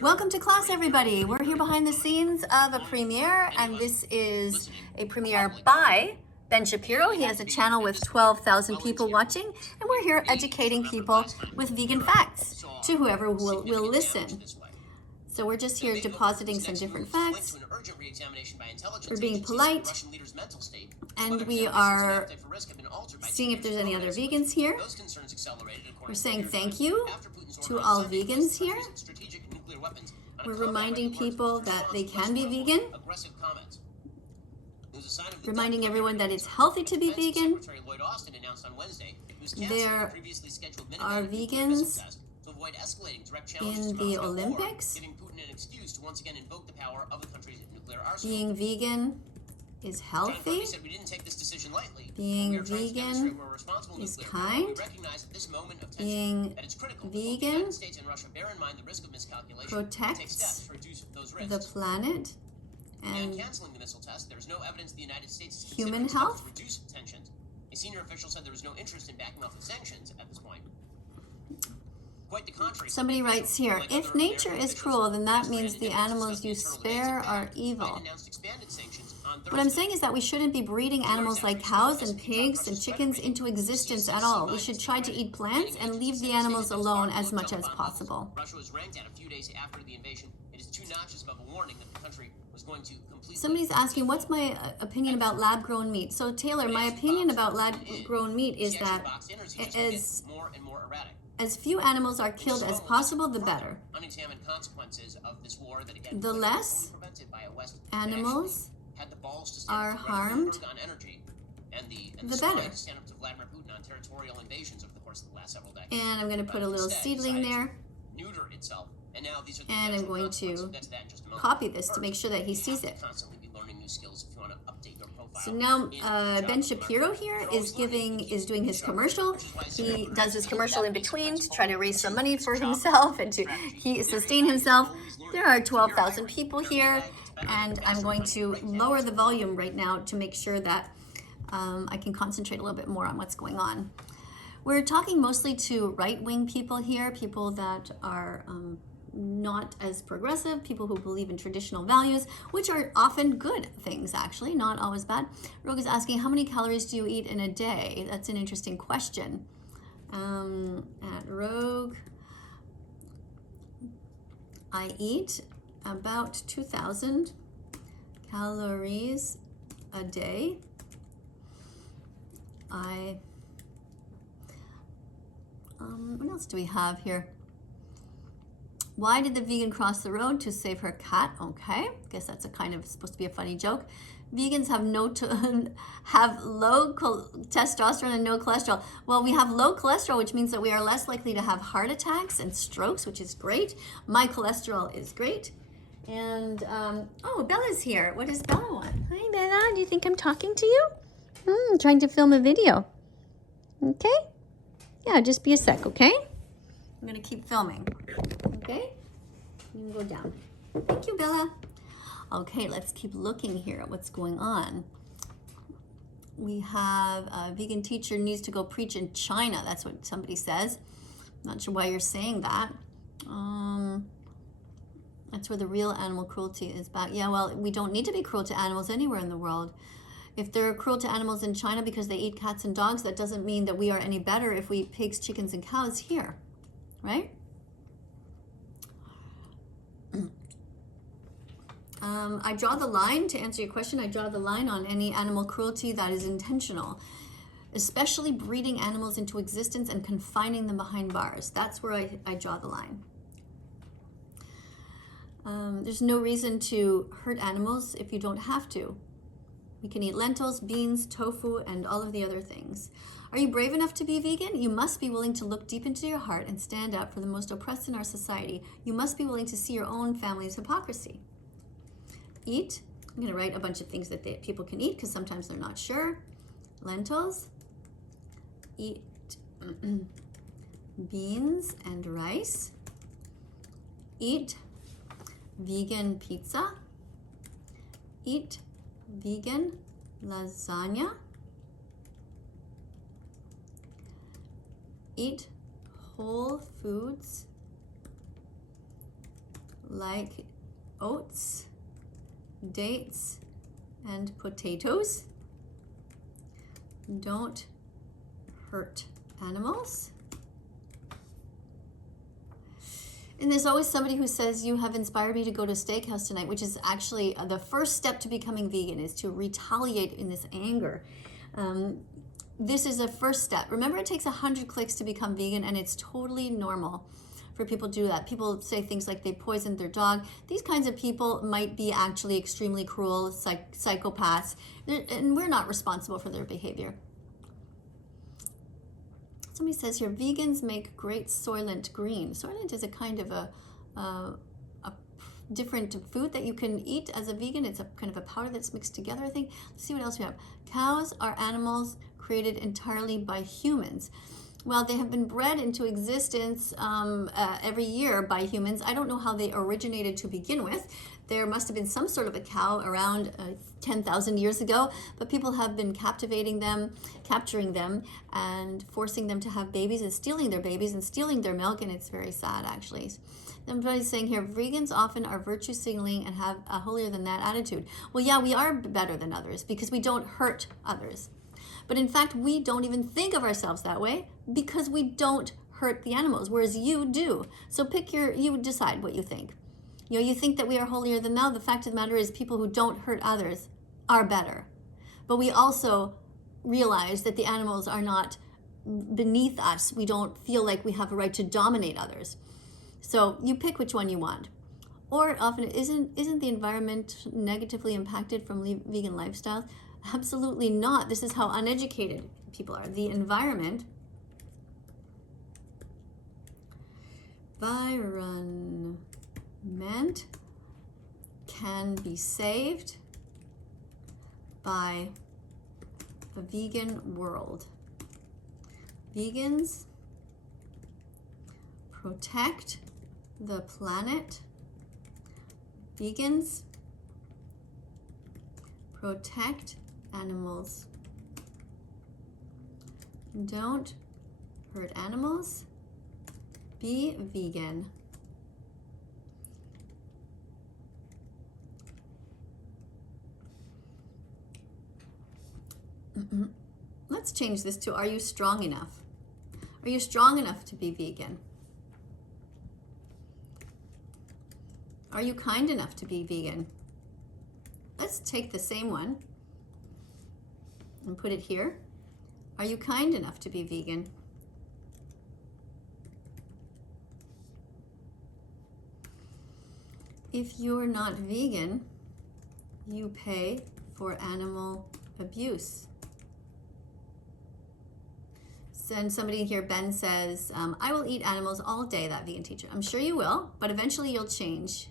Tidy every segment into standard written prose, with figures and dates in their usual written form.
Welcome to class, everybody. We're here behind the scenes of a premiere, and this is a premiere by Ben Shapiro. He has a channel with 12,000 people watching, and we're here educating people with vegan facts to whoever will listen. So we're just here depositing some different facts. We're being polite, and we are seeing if there's any other vegans here. We're saying thank you to all vegans here. We're reminding people that they can be vegan. Reminding everyone that it's healthy to be vegan. There are vegans in the Olympics. Being vegan is healthy. Being vegan is kind. Being vegan protects the planet and human health. A senior official said there was no interest in backing off the sanctions at this point. Quite the contrary. Somebody writes here, if nature is cruel, then that means the animals you spare are evil. What I'm saying is that we shouldn't be breeding animals like cows and pigs and chickens into existence at all. We should try to eat plants and leave the animals alone as much as possible. Russia was ranked at a few days after the invasion. It is 2 notches above a warning that the country was going to completely... Somebody's asking, what's my opinion about lab-grown meat? So Taylor, my opinion about lab-grown meat is that as few animals are killed as possible, the better. The less animals are harmed, the better. And I'm going to put a little seedling there. And I'm going to copy this to make sure that he sees it. So now Ben Shapiro here is doing his commercial. He does his commercial in between to try to raise some money for himself and to sustain himself. There are 12,000 people here, and I'm going to lower the volume right now to make sure that I can concentrate a little bit more on what's going on. We're talking mostly to right-wing people here, people that are not as progressive, people who believe in traditional values, which are often good things, actually, not always bad. Rogue is asking, how many calories do you eat in a day? That's an interesting question. At Rogue, I eat about 2,000 calories a day. What else do we have here? Why did the vegan cross the road? To save her cat. Okay, guess that's supposed to be a funny joke. Vegans have low testosterone and no cholesterol. Well, we have low cholesterol, which means that we are less likely to have heart attacks and strokes, which is great. My cholesterol is great. And, oh, Bella's here. What does Bella want? Hi, Bella. Do you think I'm talking to you? I'm trying to film a video. Okay? Yeah, just be a sec, okay? I'm going to keep filming. Okay? You can go down. Thank you, Bella. Okay, let's keep looking here at what's going on. We have a vegan teacher needs to go preach in China. That's what somebody says. I'm not sure why you're saying that. That's where the real animal cruelty is back. Yeah, well, we don't need to be cruel to animals anywhere in the world. If they're cruel to animals in China because they eat cats and dogs, that doesn't mean that we are any better if we eat pigs, chickens, and cows here, right? I draw the line, to answer your question, I draw the line on any animal cruelty that is intentional, especially breeding animals into existence and confining them behind bars. That's where I draw the line. There's no reason to hurt animals if you don't have to. We can eat lentils, beans, tofu, and all of the other things. Are you brave enough to be vegan? You must be willing to look deep into your heart and stand up for the most oppressed in our society. You must be willing to see your own family's hypocrisy. Eat. I'm going to write a bunch of things that people can eat because sometimes they're not sure. Lentils. Eat beans and rice. Eat vegan pizza. Eat vegan lasagna. Eat whole foods. like oats, dates, and potatoes. Don't hurt animals. And there's always somebody who says, you have inspired me to go to a steakhouse tonight, which is actually the first step to becoming vegan, is to retaliate in this anger. This is a first step. Remember, it takes 100 clicks to become vegan, and it's totally normal for people to do that. People say things like they poisoned their dog. These kinds of people might be actually extremely cruel, psychopaths, and we're not responsible for their behavior. Somebody says here, vegans make great Soylent Green. Soylent is a kind of a different food that you can eat as a vegan. It's a kind of a powder that's mixed together, I think. Let's see what else we have. Cows are animals created entirely by humans. Well, they have been bred into existence every year by humans. I don't know how they originated to begin with. There must have been some sort of a cow around 10,000 years ago, but people have been capturing them, and forcing them to have babies and stealing their babies and stealing their milk, and it's very sad, actually. Somebody's saying here, vegans often are virtue signaling and have a holier than that attitude. Well, yeah, we are better than others because we don't hurt others. But in fact, we don't even think of ourselves that way because we don't hurt the animals, whereas you do. So you decide what you think. You know, you think that we are holier than thou. The fact of the matter is, people who don't hurt others are better. But we also realize that the animals are not beneath us. We don't feel like we have a right to dominate others. So you pick which one you want. Or often, isn't the environment negatively impacted from vegan lifestyles? Absolutely not. This is how uneducated people are. The environment can be saved by a vegan world. Vegans protect the planet. Vegans protect animals. Don't hurt animals. Be vegan. Let's change this to, are you strong enough? Are you strong enough to be vegan? Are you kind enough to be vegan? Let's take the same one and put it here. Are you kind enough to be vegan? If you're not vegan, you pay for animal abuse. And somebody here, Ben, says, I will eat animals all day, that vegan teacher. I'm sure you will, but eventually you'll change.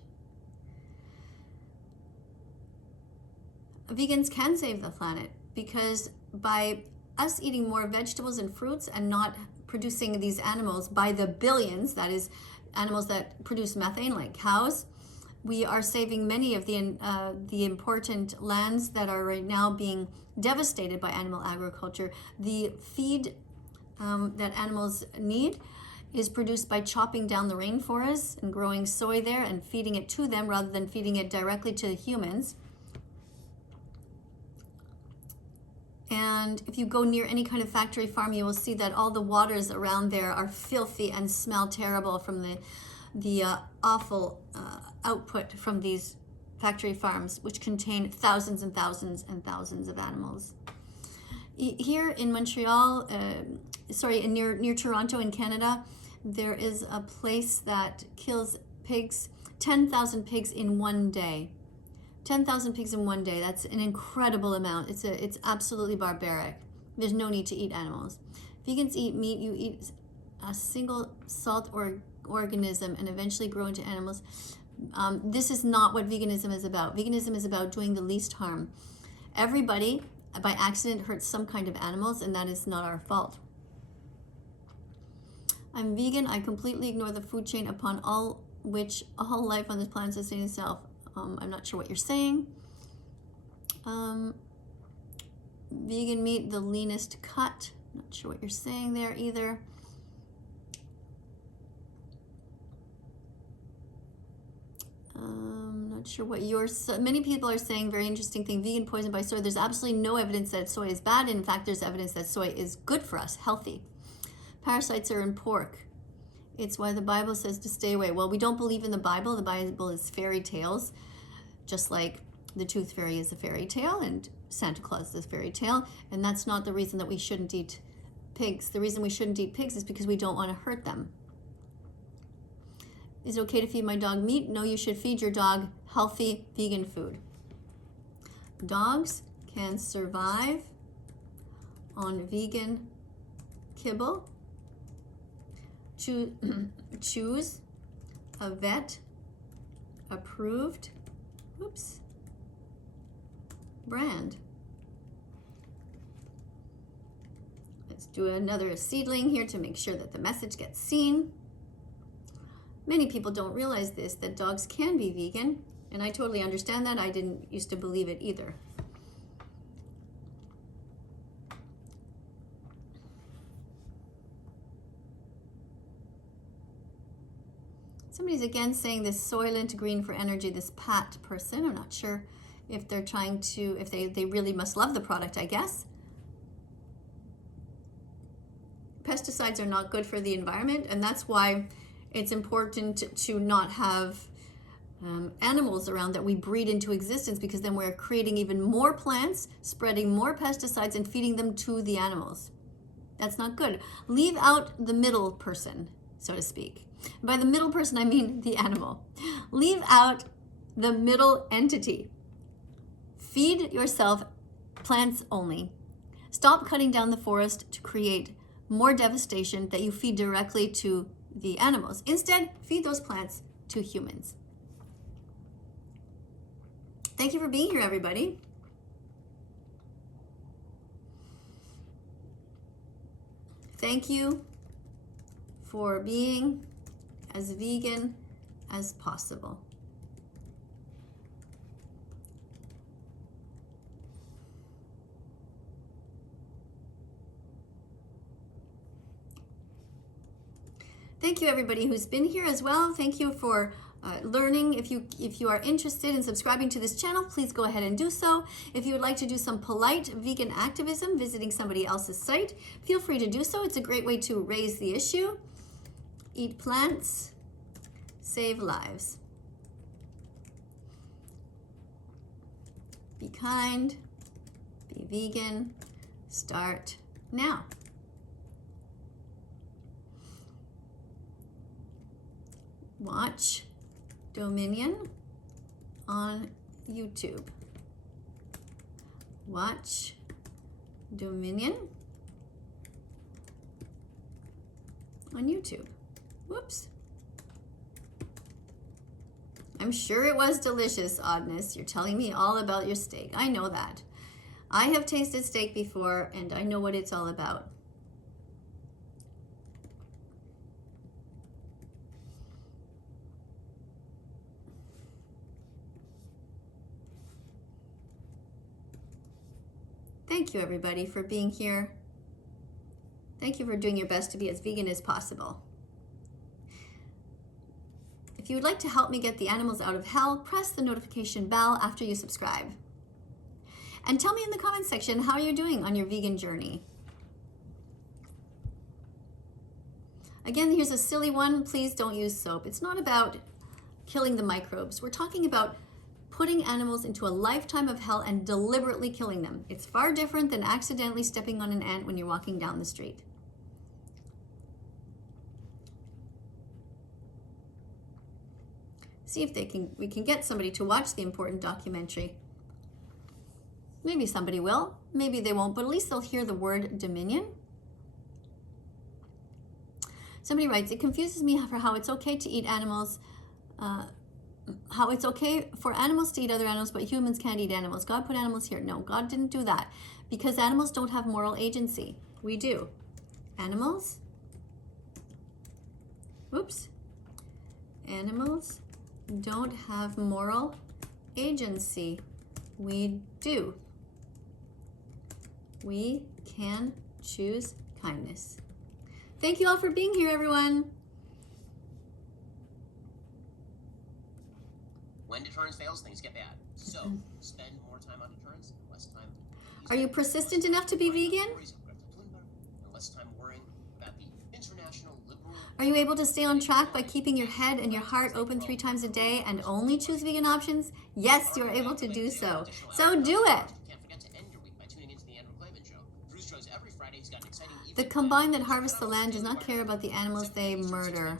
Vegans can save the planet because by us eating more vegetables and fruits and not producing these animals by the billions, that is animals that produce methane like cows, we are saving many of the important lands that are right now being devastated by animal agriculture. The feed that animals need is produced by chopping down the rainforests and growing soy there and feeding it to them rather than feeding it directly to humans. And if you go near any kind of factory farm, you will see that all the waters around there are filthy and smell terrible from the awful output from these factory farms, which contain thousands and thousands and thousands of animals. Here in Montreal, near Toronto in Canada, there is a place that kills pigs, 10,000 pigs in one day. 10,000 pigs in one day. That's an incredible amount. It's absolutely barbaric. There's no need to eat animals. Vegans eat meat. You eat a single salt organism and eventually grow into animals. This is not what veganism is about. Veganism is about doing the least harm. Everybody, by accident, hurts some kind of animals, and that is not our fault. I'm vegan. I completely ignore the food chain upon which all life on this planet sustains itself. I'm not sure what you're saying. Vegan meat, the leanest cut. Not sure what you're saying there either. Not sure what many people are saying, very interesting thing, vegan poisoned by soy. There's absolutely no evidence that soy is bad. In fact, there's evidence that soy is good for us, healthy. Parasites are in pork. It's why the Bible says to stay away. Well, we don't believe in the Bible. The Bible is fairy tales, just like the tooth fairy is a fairy tale and Santa Claus is a fairy tale. And that's not the reason that we shouldn't eat pigs. The reason we shouldn't eat pigs is because we don't want to hurt them. Is it okay to feed my dog meat? No, you should feed your dog healthy vegan food. Dogs can survive on vegan kibble. Choose a vet approved brand. Let's do another seedling here to make sure that the message gets seen. Many people don't realize this, that dogs can be vegan, and I totally understand that. I didn't used to believe it either. Somebody's again saying this Soylent Green for energy, this Pat person. I'm not sure if they're trying to, if they really must love the product, I guess. Pesticides are not good for the environment, and that's why it's important to not have animals around that we breed into existence, because then we're creating even more plants, spreading more pesticides, and feeding them to the animals. That's not good. Leave out the middle person, so to speak. By the middle person, I mean the animal. Leave out the middle entity. Feed yourself plants only. Stop cutting down the forest to create more devastation that you feed directly to the animals. Instead, feed those plants to humans. Thank you for being here, everybody. Thank you for being as vegan as possible. Thank you, everybody who's been here as well. Thank you for learning. If you are interested in subscribing to this channel, please go ahead and do so. If you would like to do some polite vegan activism, visiting somebody else's site, feel free to do so. It's a great way to raise the issue. Eat plants, save lives. Be kind, be vegan, start now. Watch Dominion on YouTube. Watch Dominion on YouTube. Whoops. I'm sure it was delicious, Oddness. You're telling me all about your steak. I know that. I have tasted steak before, and I know what it's all about. Thank you, everybody, for being here. Thank you for doing your best to be as vegan as possible. If you would like to help me get the animals out of hell, press the notification bell after you subscribe. And tell me in the comments section how you're doing on your vegan journey. Again, here's a silly one. Please don't use soap. It's not about killing the microbes. We're talking about putting animals into a lifetime of hell and deliberately killing them. It's far different than accidentally stepping on an ant when you're walking down the street. See if we can get somebody to watch the important documentary. Maybe somebody will, maybe they won't, but at least they'll hear the word Dominion. Somebody writes, it confuses me for how it's okay to eat animals, how it's okay for animals to eat other animals, but humans can't eat animals. God put animals here. No, God didn't do that, because animals don't have moral agency. We do. Animals, animals don't have moral agency. We do. We can choose kindness. Thank you all for being here, everyone. When deterrence fails, things get bad. So, spend more time on deterrence, less time. Are you persistent enough to be vegan? And less time worrying about the international liberal. Are you able to stay on track by keeping your head and your heart open 3 times a day and only choose vegan options? Yes, you're able to do so. So do it. Can't forget to end your week by tuning into the Andrew Klavan Show. Drew's shows every Friday. He's got an exciting The combine that harvests the land does not care about the animals they murder.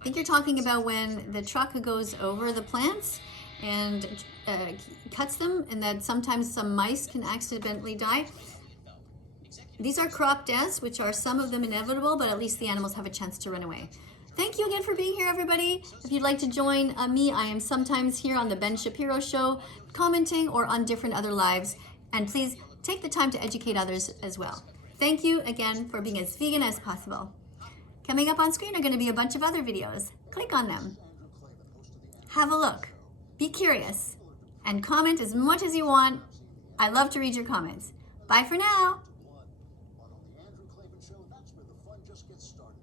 I think you're talking about when the truck goes over the plants and cuts them, and that sometimes some mice can accidentally die. These are crop deaths, which are some of them inevitable, but at least the animals have a chance to run away. Thank you again for being here, everybody. If you'd like to join me, I am sometimes here on the Ben Shapiro Show, commenting or on different other lives. And please take the time to educate others as well. Thank you again for being as vegan as possible. Coming up on screen are going to be a bunch of other videos. Click on them. Have a look. Be curious. And comment as much as you want. I love to read your comments. Bye for now. On the Andrew Klavan Show, that's where the fun just gets started.